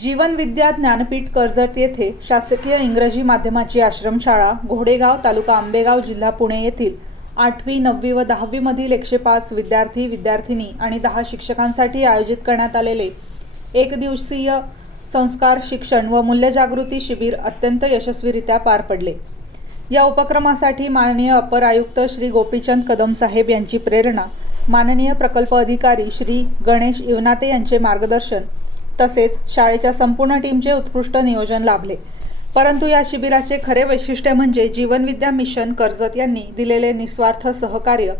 जीवन विद्या ज्ञानपीठ कर्जत येथे शासकीय इंग्रजी माध्यमाची आश्रमशाळा घोडेगाव तालुका आंबेगाव जिल्हा पुणे येथील 8वी 9वी व 10वी मधील 105 विद्यार्थी विद्यार्थिनी आणि 10 शिक्षकांसाठी आयोजित करण्यात आलेले एक दिवसीय संस्कार शिक्षण व मूल्यजागृती शिबिर अत्यंत यशस्वीरित्या पार पडले। या उपक्रमासाठी माननीय अपर आयुक्त श्री गोपीचंद कदम साहेब यांची प्रेरणा, माननीय प्रकल्प अधिकारी श्री गणेश इवनाते यांचे मार्गदर्शन तसेच शाळेच्या संपूर्ण टीमचे उत्कृष्ट नियोजन लाभले। परंतु या शिबिराचे खरे वैशिष्ट्य म्हणजे जीवन विद्या मिशन कर्जत यांनी दिलेले निस्वार्थ सहकार्य,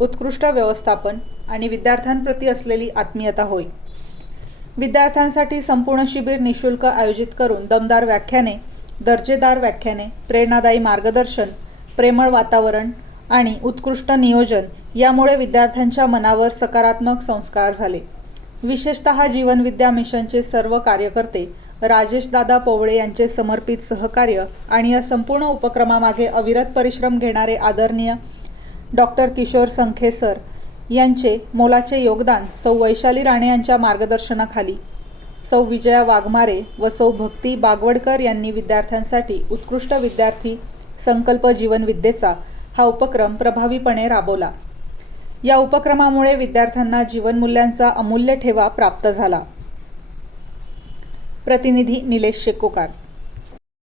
उत्कृष्ट व्यवस्थापन आणि विद्यार्थ्यांप्रती असलेली आत्मीयता होय। विद्यार्थ्यांसाठी संपूर्ण शिबिर निशुल्क आयोजित करून दमदार व्याख्याने, दर्जेदार व्याख्याने, प्रेरणादायी मार्गदर्शन, प्रेमळ वातावरण आणि उत्कृष्ट नियोजन यामुळे विद्यार्थ्यांच्या मनावर सकारात्मक संस्कार झाले। विशेषतः जीवन विद्या मिशनचे सर्व कार्यकर्ते, राजेश दादा पोवळे यांचे समर्पित सहकार्य आणि या संपूर्ण उपक्रमामागे अविरत परिश्रम घेणारे आदरणीय डॉक्टर किशोर संखे सर यांचे मोलाचे योगदान, सौ वैशाली राणे यांच्या मार्गदर्शनाखाली सौ विजया वाघमारे व सौ भक्ती बागवडकर यांनी विद्यार्थ्यांसाठी उत्कृष्ट विद्यार्थी संकल्प जीवन विद्येचा हा उपक्रम प्रभावीपणे राबवला। या उपक्रमामुळे विद्यार्थ्यांना जीवनमूल्यांचा अमूल्य ठेवा प्राप्त झाला। प्रतिनिधी निलेश शेकोकार।